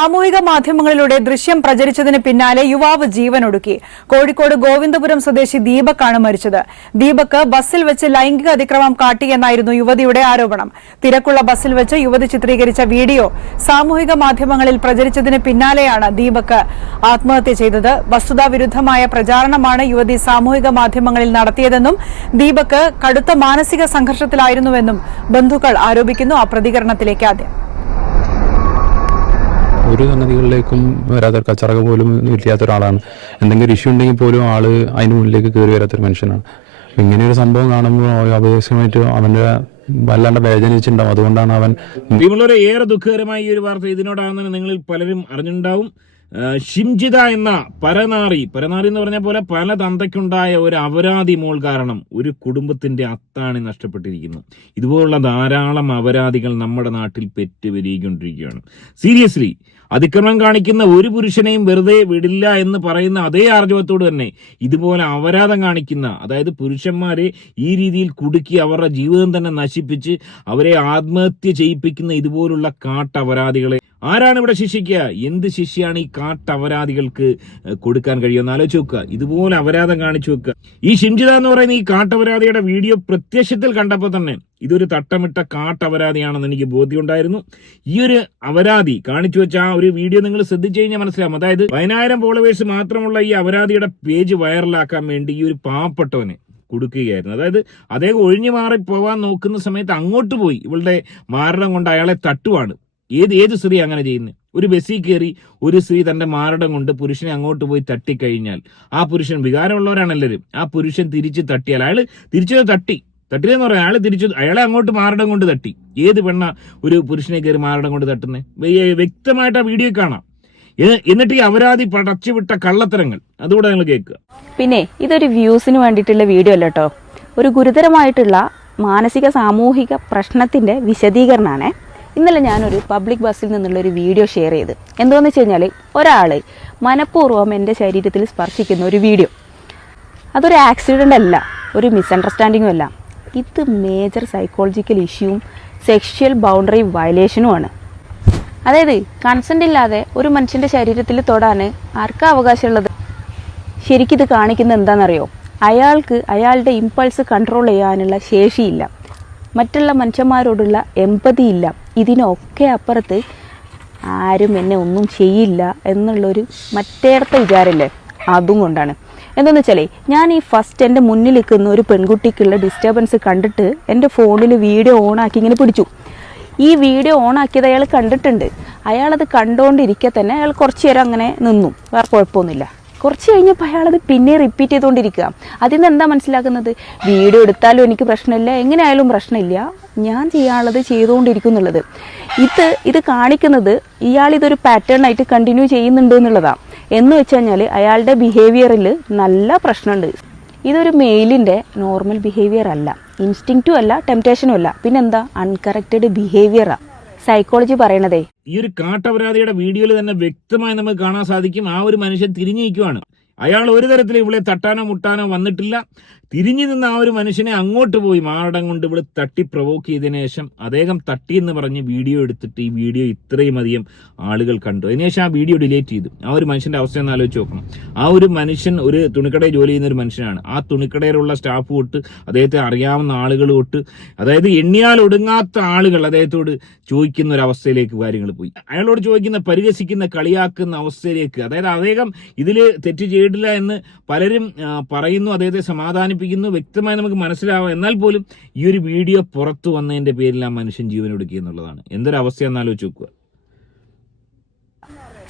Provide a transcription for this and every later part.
സാമൂഹിക മാധ്യമങ്ങളിലൂടെ ദൃശ്യം പ്രചരിച്ചതിന് പിന്നാലെ യുവാവ് ജീവനൊടുക്കി. കോഴിക്കോട് ഗോവിന്ദപുരം സ്വദേശി ദീപക്കാണ് മരിച്ചത്. ദീപക് ബസ്സിൽ വെച്ച് ലൈംഗിക അതിക്രമം കാട്ടിയെന്നായിരുന്നു യുവതിയുടെ ആരോപണം. തിരക്കുള്ള ബസ്സിൽ വെച്ച് യുവതി ചിത്രീകരിച്ച വീഡിയോ സാമൂഹിക മാധ്യമങ്ങളിൽ പ്രചരിച്ചതിന് പിന്നാലെയാണ് ദീപക് ആത്മഹത്യ ചെയ്തത്. വസ്തുതാവിരുദ്ധമായ പ്രചാരണമാണ് യുവതി സാമൂഹിക മാധ്യമങ്ങളിൽ നടത്തിയതെന്നും ദീപക് കടുത്ത മാനസിക സംഘർഷത്തിലായിരുന്നുവെന്നും ബന്ധുക്കൾ ആരോപിക്കുന്നു. ആ പ്രതികരണത്തിലേക്ക് ആദ്യം. ഒരു സംഗതികളിലേക്കും വരാത്ത കച്ചറക പോലും ഇല്ലാത്ത ഒരാളാണ്. എന്തെങ്കിലും ഇഷ്യൂ ഉണ്ടെങ്കിൽ പോലും ആള് അതിന് മുന്നിലേക്ക് കയറി വരാത്തൊരു മനുഷ്യനാണ്. ഇങ്ങനെയൊരു സംഭവം കാണുമ്പോൾ അപേക്ഷമായിട്ട് അവന്റെ വല്ലാണ്ട് വേദനിച്ചിട്ടുണ്ടാവും. അതുകൊണ്ടാണ് അവൻ ഏറെ ദുഃഖകരമായ ഈ ഒരു വാർത്ത ഇതിനോടാണെന്ന് നിങ്ങളിൽ പലരും അറിഞ്ഞിട്ടുണ്ടാവും. ഷിംജിത എന്ന പരനാറി എന്ന് പറഞ്ഞ പോലെ പല തന്തയ്ക്കുണ്ടായ ഒരു അപരാധി മോൾ കാരണം ഒരു കുടുംബത്തിന്റെ അത്താണി നഷ്ടപ്പെട്ടിരിക്കുന്നു. ഇതുപോലുള്ള ധാരാളം അപരാധികൾ നമ്മുടെ നാട്ടിൽ പെറ്റുപെരുകിക്കൊണ്ടിരിക്കുകയാണ്. സീരിയസ്ലി അതിക്രമം കാണിക്കുന്ന ഒരു പുരുഷനെയും വെറുതെ വിടില്ല എന്ന് പറയുന്ന അതേ ആർജവത്തോട് തന്നെ ഇതുപോലെ അപരാധം കാണിക്കുന്ന, അതായത് പുരുഷന്മാരെ ഈ രീതിയിൽ കുടുക്കി അവരുടെ ജീവിതം തന്നെ നശിപ്പിച്ച് അവരെ ആത്മഹത്യ ചെയ്യിപ്പിക്കുന്ന ഇതുപോലുള്ള കാട്ടപരാധികളെ ആരാണ് ഇവിടെ ശിക്ഷിക്കുക? എന്ത് ശിക്ഷയാണ് ഈ കാട്ടപരാധികൾക്ക് കൊടുക്കാൻ കഴിയുമെന്ന് ആലോചിച്ച് നോക്കുക. ഇതുപോലെ അപരാധം കാണിച്ചു വെക്കുക. ഈ ഷിംജിത എന്ന് പറയുന്ന ഈ കാട്ടപരാധിയുടെ വീഡിയോ പ്രത്യക്ഷത്തിൽ കണ്ടപ്പോൾ തന്നെ ഇതൊരു തട്ടമിട്ട കാട്ടപരാധിയാണെന്ന് എനിക്ക് ബോധ്യമുണ്ടായിരുന്നു. ഈ ഒരു അപരാധി കാണിച്ചു വെച്ച ആ ഒരു വീഡിയോ നിങ്ങൾ ശ്രദ്ധിച്ചു കഴിഞ്ഞാൽ മനസ്സിലാവും. അതായത് 10,000 ഫോളോവേഴ്സ് മാത്രമുള്ള ഈ അപരാധിയുടെ പേജ് വൈറലാക്കാൻ വേണ്ടി ഈ ഒരു പാവപ്പെട്ടവനെ കൊടുക്കുകയായിരുന്നു. അതായത് അദ്ദേഹം ഒഴിഞ്ഞു മാറി പോവാൻ നോക്കുന്ന സമയത്ത് അങ്ങോട്ട് പോയി ഇവളുടെ മാരണം കൊണ്ട് അയാളെ തട്ടുവാണ്. ഏത് സ്ത്രീ അങ്ങനെ ചെയ്യുന്നത്? ഒരു ബസ്സിൽ കയറി ഒരു സ്ത്രീ തന്റെ മാരടം കൊണ്ട് പുരുഷനെ അങ്ങോട്ട് പോയി തട്ടിക്കഴിഞ്ഞാൽ ആ പുരുഷൻ വികാരമുള്ളവരാണ് എല്ലാവരും. ആ പുരുഷൻ തിരിച്ച് തട്ടിയാൽ അയാൾ തിരിച്ചു തട്ടിയെന്ന് പറയാം. അയാളെ അങ്ങോട്ട് മാരടം കൊണ്ട് തട്ടി. ഏത് പെണ്ണ ഒരു പുരുഷനെ കയറി മാരടം കൊണ്ട് തട്ടുന്നത്? വ്യക്തമായിട്ട് ആ വീഡിയോ കാണാം. എന്നിട്ട് ഈ അപരാധി പടച്ചുവിട്ട കള്ളത്തരങ്ങൾ അതുകൂടെ നിങ്ങൾ കേൾക്കുക. പിന്നെ ഇതൊരു വ്യൂസിന് വേണ്ടിയിട്ടുള്ള വീഡിയോ അല്ല കേട്ടോ. ഒരു ഗുരുതരമായിട്ടുള്ള മാനസിക സാമൂഹിക പ്രശ്നത്തിന്റെ വിശദീകരണമാണ്. ഇന്നലെ ഞാനൊരു പബ്ലിക് ബസ്സിൽ നിന്നുള്ളൊരു വീഡിയോ ഷെയർ ചെയ്ത്. എന്താണെന്ന് വെച്ച് കഴിഞ്ഞാൽ ഒരാൾ മനഃപൂർവ്വം എൻ്റെ ശരീരത്തിൽ സ്പർശിക്കുന്ന ഒരു വീഡിയോ. അതൊരു ആക്സിഡൻ്റ് അല്ല, ഒരു മിസ്അണ്ടർസ്റ്റാൻഡിങ്ങും അല്ല. ഇത് മേജർ സൈക്കോളജിക്കൽ ഇഷ്യൂവും സെക്ഷൽ ബൗണ്ടറി വയലേഷനുമാണ്. അതായത് കൺസെൻ്റ് ഇല്ലാതെ ഒരു മനുഷ്യൻ്റെ ശരീരത്തിൽ തൊടാൻ ആർക്കാ അവകാശമുള്ളത്? ശരിക്കിത് കാണിക്കുന്നത് എന്താണെന്നറിയോ? അയാൾക്ക് അയാളുടെ ഇമ്പൾസ് കൺട്രോൾ ചെയ്യാനുള്ള ശേഷിയില്ല, മറ്റുള്ള മനുഷ്യന്മാരോടുള്ള എമ്പതി ഇല്ല. ഇതിനൊക്കെ അപ്പുറത്ത് ആരും എന്നെ ഒന്നും ചെയ്യില്ല എന്നുള്ളൊരു മറ്റേടത്തെ വിചാരമില്ലേ, അതും കൊണ്ടാണ്. എന്താണെന്ന് വെച്ചാലേ, ഞാൻ ഈ ഫസ്റ്റ് എൻ്റെ മുന്നിൽ നിൽക്കുന്ന ഒരു പെൺകുട്ടിക്കുള്ള ഡിസ്റ്റർബൻസ് കണ്ടിട്ട് എൻ്റെ ഫോണിൽ വീഡിയോ ഓണാക്കി ഇങ്ങനെ പിടിച്ചു. ഈ വീഡിയോ ഓണാക്കിയത് അയാൾ കണ്ടിട്ടുണ്ട്. അയാളത് കണ്ടുകൊണ്ടിരിക്കെ തന്നെ അയാൾ കുറച്ച് നേരം അങ്ങനെ നിന്നു, വേറെ കുഴപ്പമൊന്നുമില്ല. കുറച്ച് കഴിഞ്ഞപ്പോൾ അയാളത് പിന്നെ റിപ്പീറ്റ് ചെയ്തുകൊണ്ടിരിക്കുക. അതിൽ നിന്ന് എന്താ മനസ്സിലാക്കുന്നത്? വീഡിയോ എടുത്താലും എനിക്ക് പ്രശ്നമില്ല, എങ്ങനെയായാലും പ്രശ്നമില്ല, ഞാൻ ചെയ്യാനുള്ളത് ചെയ്തുകൊണ്ടിരിക്കും എന്നുള്ളത്. ഇത് കാണിക്കുന്നത് ഇയാളിതൊരു പാറ്റേൺ ആയിട്ട് കണ്ടിന്യൂ ചെയ്യുന്നുണ്ട് എന്നുള്ളതാണ്. എന്ന് വെച്ച് കഴിഞ്ഞാൽ അയാളുടെ ബിഹേവിയറിൽ നല്ല പ്രശ്നമുണ്ട്. ഇതൊരു മെയിലിൻ്റെ നോർമൽ ബിഹേവിയർ അല്ല, ഇൻസ്റ്റിങ്ക്റ്റും അല്ല, ടെംപ്റ്റേഷനും അല്ല, പിന്നെന്താ അൺകറക്റ്റഡ് ബിഹേവിയറാണ് സൈക്കോളജി പറയണതേ. ഈ ഒരു കാട്ടപരാധിയുടെ വീഡിയോയിൽ തന്നെ വ്യക്തമായി നമുക്ക് കാണാൻ സാധിക്കും, ആ ഒരു മനുഷ്യൻ തിരിഞ്ഞു നിൽക്കുവാണ്. അയാൾ ഒരു തരത്തിൽ ഇവളെ തട്ടാനോ മുട്ടാനോ വന്നിട്ടില്ല. തിരിഞ്ഞു നിന്ന് ആ ഒരു മനുഷ്യനെ അങ്ങോട്ട് പോയി മാറടം കൊണ്ട് ഇവിടെ തട്ടി പ്രൊവോക്ക് ചെയ്തതിനു ശേഷം അദ്ദേഹം തട്ടി എന്ന് പറഞ്ഞ് വീഡിയോ എടുത്തിട്ട് ഈ വീഡിയോ ഇത്രയും അധികം ആളുകൾ കണ്ടു. അതിനുശേഷം ആ വീഡിയോ ഡിലീറ്റ് ചെയ്തു. ആ ഒരു മനുഷ്യന്റെ അവസ്ഥ ഒന്ന് ആലോചിച്ച് നോക്കണം. ആ ഒരു മനുഷ്യൻ ഒരു തുണിക്കടയിൽ ജോലി ചെയ്യുന്ന ഒരു മനുഷ്യനാണ്. ആ തുണിക്കടയിലുള്ള സ്റ്റാഫ് തൊട്ട് അദ്ദേഹത്തെ അറിയാവുന്ന ആളുകൾ തൊട്ട്, അതായത് എണ്ണിയാൽ ഒടുങ്ങാത്ത ആളുകൾ അദ്ദേഹത്തോട് ചോദിക്കുന്ന ഒരു അവസ്ഥയിലേക്ക് കാര്യങ്ങൾ പോയി. അയാളോട് ചോദിക്കുന്ന, പരിഹസിക്കുന്ന, കളിയാക്കുന്ന അവസ്ഥയിലേക്ക്. അതായത് അദ്ദേഹം ഇതിൽ തെറ്റ് ചെയ്തിട്ടില്ല എന്ന് പലരും പറയുന്നു, അദ്ദേഹത്തെ സമാധാനിപ്പിക്കുന്നു, വ്യക്തമായി നമുക്ക് മനസ്സിലാവാം. എന്നാൽ പോലും ഈ ഒരു വീഡിയോ പുറത്തു വന്നതിന്റെ പേരിൽ ആ മനുഷ്യൻ ജീവനൊടുക്കി എന്നുള്ളതാണ്. എന്തൊരവസ്ഥയാണെന്ന് ആലോചിച്ച് നോക്കുക.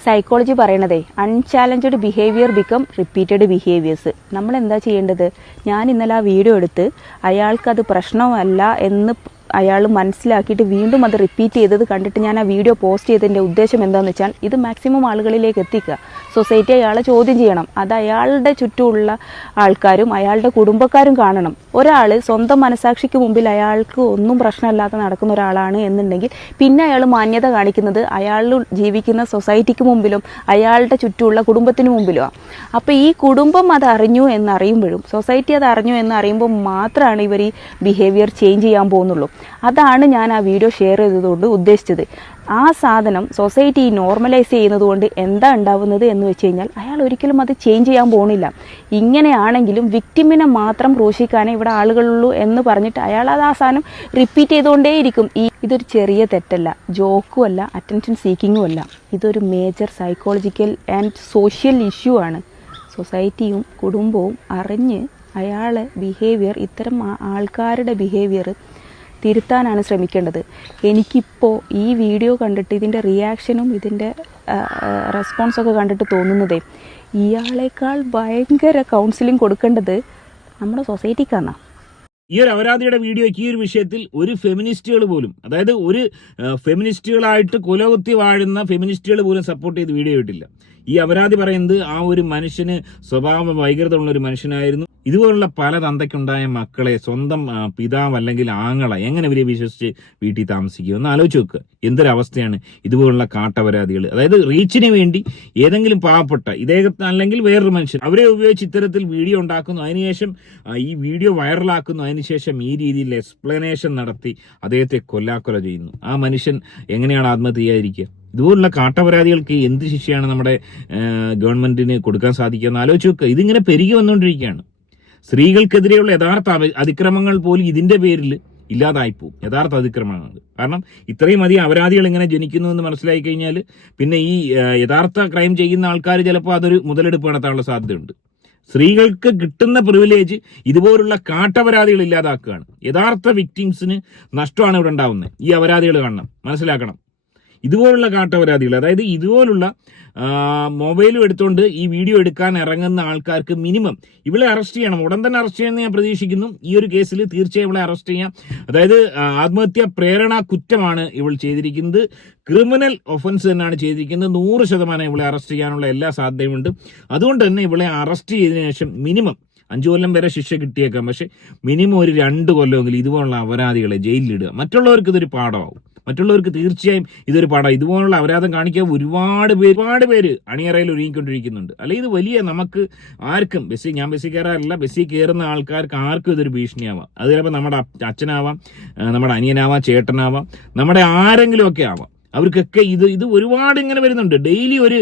സൈക്കോളജി പറയണതേ, unchallenged behaviour become repeated behaviours. നമ്മൾ എന്താ ചെയ്യേണ്ടത്? ഞാൻ ഇന്നലെ ആ വീഡിയോ എടുത്ത് അയാൾക്കത് പ്രശ്നമല്ല എന്ന് അയാൾ മനസ്സിലാക്കിയിട്ട് വീണ്ടും അത് റിപ്പീറ്റ് ചെയ്തത് കണ്ടിട്ട് ഞാൻ ആ വീഡിയോ പോസ്റ്റ് ചെയ്തതിൻ്റെ ഉദ്ദേശം എന്താണെന്ന് വെച്ചാൽ ഇത് മാക്സിമം ആളുകളിലേക്ക് എത്തിക്കുക. സൊസൈറ്റി അയാളെ ചോദ്യം ചെയ്യണം. അത് അയാളുടെ ചുറ്റുമുള്ള ആൾക്കാരും അയാളുടെ കുടുംബക്കാരും കാണണം. ഒരാൾ സ്വന്തം മനസാക്ഷിക്ക് മുമ്പിൽ അയാൾക്ക് ഒന്നും പ്രശ്നമില്ലാതെ നടക്കുന്ന ഒരാളാണ് എന്നുണ്ടെങ്കിൽ പിന്നെ അയാൾ മാന്യത കാണിക്കുന്നത് അയാൾ ജീവിക്കുന്ന സൊസൈറ്റിക്ക് മുമ്പിലും അയാളുടെ ചുറ്റുമുള്ള കുടുംബത്തിന് മുമ്പിലുമാണ്. അപ്പോൾ ഈ കുടുംബം അത് അറിഞ്ഞു എന്നറിയുമ്പോഴും സൊസൈറ്റി അത് അറിഞ്ഞു എന്നറിയുമ്പോൾ മാത്രമാണ് ഇവർ ഈ ബിഹേവിയർ ചേഞ്ച് ചെയ്യാൻ പോകുന്നുള്ളൂ. അതാണ് ഞാൻ ആ വീഡിയോ ഷെയർ ചെയ്തതുകൊണ്ട് ഉദ്ദേശിച്ചത്. ആ സാധനം സൊസൈറ്റി നോർമലൈസ് ചെയ്യുന്നത് കൊണ്ട് എന്താ ഉണ്ടാവുന്നത് എന്ന് വെച്ച് കഴിഞ്ഞാൽ അയാൾ ഒരിക്കലും അത് ചേഞ്ച് ചെയ്യാൻ പോണില്ല. ഇങ്ങനെയാണെങ്കിലും വിക്ടിമിനെ മാത്രം ക്രൂശിക്കാനേ ഇവിടെ ആളുകളുള്ളൂ എന്ന് പറഞ്ഞിട്ട് അയാൾ അത് ആ സാധനം റിപ്പീറ്റ് ചെയ്തുകൊണ്ടേയിരിക്കും. ഇതൊരു ചെറിയ തെറ്റല്ല, ജോക്കും അല്ല, അറ്റൻഷൻ സീക്കിങ്ങും അല്ല. ഇതൊരു major psychological and social issue ആണ്. സൊസൈറ്റിയും കുടുംബവും അറിഞ്ഞ് അയാളെ ബിഹേവിയർ, ഇത്തരം ആൾക്കാരുടെ ബിഹേവിയർ തിരുത്താനാണ് ശ്രമിക്കേണ്ടത്. എനിക്കിപ്പോൾ ഈ വീഡിയോ കണ്ടിട്ട് ഇതിൻ്റെ റിയാക്ഷനും ഇതിൻ്റെ റെസ്പോൺസൊക്കെ കണ്ടിട്ട് തോന്നുന്നതേ ഇയാളേക്കാൾ ഭയങ്കര കൗൺസിലിംഗ് കൊടുക്കേണ്ടത് നമ്മുടെ സൊസൈറ്റിക്കാണ്. ഈ ഒരു അപരാധിയുടെ വീഡിയോയ്ക്ക് ഈ ഒരു വിഷയത്തിൽ ഒരു ഫെമിനിസ്റ്റുകൾ പോലും, അതായത് ഒരു ഫെമിനിസ്റ്റുകളായിട്ട് കുലകുത്തി വാഴുന്ന ഫെമിനിസ്റ്റുകൾ പോലും സപ്പോർട്ട് ചെയ്ത് വീഡിയോ ഇട്ടില്ല. ഈ അപരാധി പറയുന്നത് ആ ഒരു മനുഷ്യന് സ്വഭാവ വൈകൃതമുള്ള ഒരു മനുഷ്യനായിരുന്നു. ഇതുപോലുള്ള പല തന്തയ്ക്കുണ്ടായ മക്കളെ സ്വന്തം പിതാവ് അല്ലെങ്കിൽ ആങ്ങള എങ്ങനെ ഇവരെ വിശ്വസിച്ച് വീട്ടിൽ താമസിക്കുക എന്ന് ആലോചിച്ച് വെക്കുക. എന്തൊരവസ്ഥയാണ് ഇതുപോലുള്ള കാട്ടപരാധികൾ. അതായത് റീച്ചിന് വേണ്ടി ഏതെങ്കിലും പാവപ്പെട്ട ഇദ്ദേഹത്തിന് അല്ലെങ്കിൽ വേറൊരു മനുഷ്യൻ അവരെ ഉപയോഗിച്ച് ഇത്തരത്തിൽ വീഡിയോ ഉണ്ടാക്കുന്നു, അതിനുശേഷം ഈ വീഡിയോ വൈറലാക്കുന്നു, അതിനുശേഷം ഈ രീതിയിൽ എക്സ്പ്ലനേഷൻ നടത്തി അദ്ദേഹത്തെ കൊല്ലാക്കൊല ചെയ്യുന്നു. ആ മനുഷ്യൻ എങ്ങനെയാണ് ആത്മഹത്യ ചെയ്യാതിരിക്കുക? ഇതുപോലുള്ള കാട്ടപരാധികൾക്ക് എന്ത് ശിക്ഷയാണ് നമ്മുടെ ഗവൺമെന്റിന് കൊടുക്കാൻ സാധിക്കുക എന്ന് ആലോചിച്ച് വെക്കുക. ഇതിങ്ങനെ പെരുകി വന്നുകൊണ്ടിരിക്കുകയാണ്. സ്ത്രീകൾക്കെതിരെയുള്ള യഥാർത്ഥ അതിക്രമങ്ങൾ പോലും ഇതിന്റെ പേരിൽ ഇല്ലാതായിപ്പോവും. യഥാർത്ഥ അതിക്രമങ്ങൾ. കാരണം ഇത്രയും അധികം അപരാധികൾ ഇങ്ങനെ ജനിക്കുന്നു എന്ന് മനസ്സിലായി കഴിഞ്ഞാൽ പിന്നെ ഈ യഥാർത്ഥ ക്രൈം ചെയ്യുന്ന ആൾക്കാർ ചിലപ്പോൾ അതൊരു മുതലെടുപ്പ് നടത്താനുള്ള സാധ്യതയുണ്ട്. സ്ത്രീകൾക്ക് കിട്ടുന്ന പ്രിവിലേജ് ഇതുപോലുള്ള കാട്ടപരാധികൾ ഇല്ലാതാക്കുകയാണ്. യഥാർത്ഥ വിക്ടിംസിന് നഷ്ടമാണ് ഇവിടെ ഉണ്ടാവുന്നത്. ഈ അപരാധികൾ കാണണം, മനസ്സിലാക്കണം. ഇതുപോലുള്ള കാട്ടപരാധികൾ, അതായത് ഇതുപോലുള്ള മൊബൈലും എടുത്തുകൊണ്ട് ഈ വീഡിയോ എടുക്കാൻ ഇറങ്ങുന്ന ആൾക്കാർക്ക് മിനിമം ഇവളെ അറസ്റ്റ് ചെയ്യണം. ഉടൻ തന്നെ അറസ്റ്റ് ചെയ്യുമെന്ന് ഞാൻ പ്രതീക്ഷിക്കുന്നു. ഈ ഒരു കേസിൽ തീർച്ചയായും ഇവളെ അറസ്റ്റ് ചെയ്യാം. അതായത് ആത്മഹത്യാ പ്രേരണ കുറ്റമാണ് ഇവൾ ചെയ്തിരിക്കുന്നത്. ക്രിമിനൽ ഒഫൻസ് തന്നെയാണ് ചെയ്തിരിക്കുന്നത്. 100% ഇവളെ അറസ്റ്റ് ചെയ്യാനുള്ള എല്ലാ സാധ്യതയുമുണ്ട്. അതുകൊണ്ട് തന്നെ ഇവളെ അറസ്റ്റ് ചെയ്തതിനു ശേഷം മിനിമം 5 കൊല്ലം വരെ ശിക്ഷ കിട്ടിയേക്കാം. പക്ഷെ മിനിമം ഒരു 2 കൊല്ലമെങ്കിലും ഇതുപോലുള്ള അപരാധികളെ ജയിലിലിടുക. മറ്റുള്ളവർക്ക് ഇതൊരു പാഠമാവും. മറ്റുള്ളവർക്ക് തീർച്ചയായും ഇതൊരു പാഠം. ഇതുപോലുള്ള അപരാധം കാണിക്കാൻ ഒരുപാട് പേര് അണിയറയിൽ ഒരുങ്ങിക്കൊണ്ടിരിക്കുന്നുണ്ട്. അല്ലെങ്കിൽ ഇത് വലിയ നമുക്ക് ആർക്കും ഞാൻ ബസ്സിൽ കയറാറില്ല, ബസ്സിൽ കയറുന്ന ആൾക്കാർക്ക് ആർക്കും ഇതൊരു ഭീഷണിയാവാം. അത് ചിലപ്പോൾ നമ്മുടെ അച്ഛനാവാം, നമ്മുടെ അനിയനാവാം, ചേട്ടനാവാം, നമ്മുടെ ആരെങ്കിലും ഒക്കെ ആവാം. അവർക്കൊക്കെ ഇത് ഒരുപാട് ഇങ്ങനെ വരുന്നുണ്ട്. ഡെയിലി ഒരു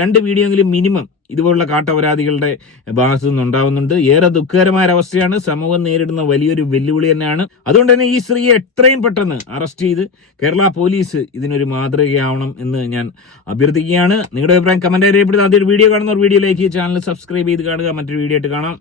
2 വീഡിയോയെങ്കിലും മിനിമം ഇതുപോലുള്ള കാട്ടപരാധികളുടെ ഭാഗത്തു നിന്നുണ്ടാവുന്നുണ്ട്. ഏറെ ദുഃഖകരമായ അവസ്ഥയാണ്. സമൂഹം നേരിടുന്ന വലിയൊരു വെല്ലുവിളി തന്നെയാണ്. അതുകൊണ്ട് തന്നെ ഈ സ്ത്രീയെ എത്രയും പെട്ടെന്ന് അറസ്റ്റ് ചെയ്ത് കേരള പോലീസ് ഇതിനൊരു മാതൃകയാവണം എന്ന് ഞാൻ അഭ്യർത്ഥിക്കുകയാണ്. നിങ്ങളുടെ അഭിപ്രായം കമന്റ് രേഖപ്പെടുത്തുക. ആദ്യം വീഡിയോ കാണുന്നവർ വീഡിയോ ലൈക്ക് ചെയ്യുക, ചാനൽ സബ്സ്ക്രൈബ് ചെയ്ത് കാണുക. മറ്റൊരു വീഡിയോ ആയിട്ട് കാണാം.